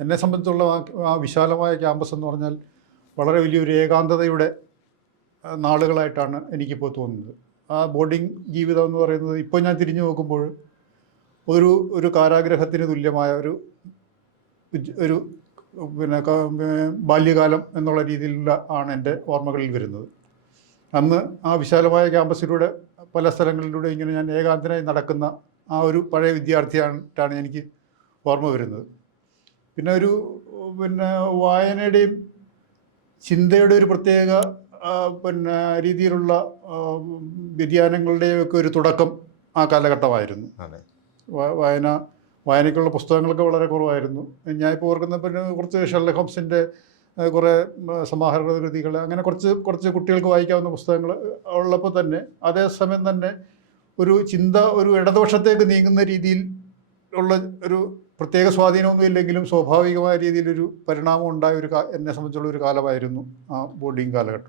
എന്നെ സംബന്ധിച്ചുള്ള ആ വിശാലമായ ക്യാമ്പസ് എന്ന് പറഞ്ഞാൽ വളരെ വലിയൊരു ഏകാന്തതയുടെ നാളുകളായിട്ടാണ് എനിക്കിപ്പോൾ തോന്നുന്നത്. ആ ബോർഡിംഗ് ജീവിതം എന്ന് പറയുന്നത് ഇപ്പോൾ ഞാൻ തിരിഞ്ഞു നോക്കുമ്പോൾ ഒരു ഒരു കാരാഗ്രഹത്തിന് തുല്യമായ ഒരു പിന്നെ ബാല്യകാലം എന്നുള്ള രീതിയിലുള്ള ആണ് എൻ്റെ ഓർമ്മകളിൽ വരുന്നത്. അന്ന് ആ വിശാലമായ ക്യാമ്പസിലൂടെ പല സ്ഥലങ്ങളിലൂടെ ഇങ്ങനെ ഞാൻ ഏകാന്തനായി നടക്കുന്ന ആ ഒരു പഴയ വിദ്യാർത്ഥിയായിട്ടാണ് എനിക്ക് ഓർമ്മ വരുന്നത്. പിന്നെ പിന്നെ വായനയുടെയും ചിന്തയുടെ ഒരു പ്രത്യേക പിന്നെ രീതിയിലുള്ള വ്യതിയാനങ്ങളുടെയും ഒക്കെ ഒരു തുടക്കം ആ കാലഘട്ടമായിരുന്നു. വായനയ്ക്കുള്ള പുസ്തകങ്ങളൊക്കെ വളരെ കുറവായിരുന്നു. ഞാനിപ്പോൾ ഓർക്കുന്ന പിന്നെ കുറച്ച് ഷെർലക് ഹോംസിൻ്റെ കുറേ സമാഹരണ കൃതികൾ, അങ്ങനെ കുറച്ച് കുട്ടികൾക്ക് വായിക്കാവുന്ന പുസ്തകങ്ങൾ ഉള്ളപ്പോൾ തന്നെ അതേസമയം തന്നെ ഒരു ഇടതുപക്ഷത്തേക്ക് നീങ്ങുന്ന രീതിയിൽ ഉള്ള ഒരു പ്രത്യേക സ്വാധീനമൊന്നും ഇല്ലെങ്കിലും സ്വാഭാവികമായ രീതിയിലൊരു പരിണാമം ഉണ്ടായ എന്നെ സംബന്ധിച്ചുള്ള ഒരു കാലമായിരുന്നു ആ ബോർഡിംഗ് കാലഘട്ടം.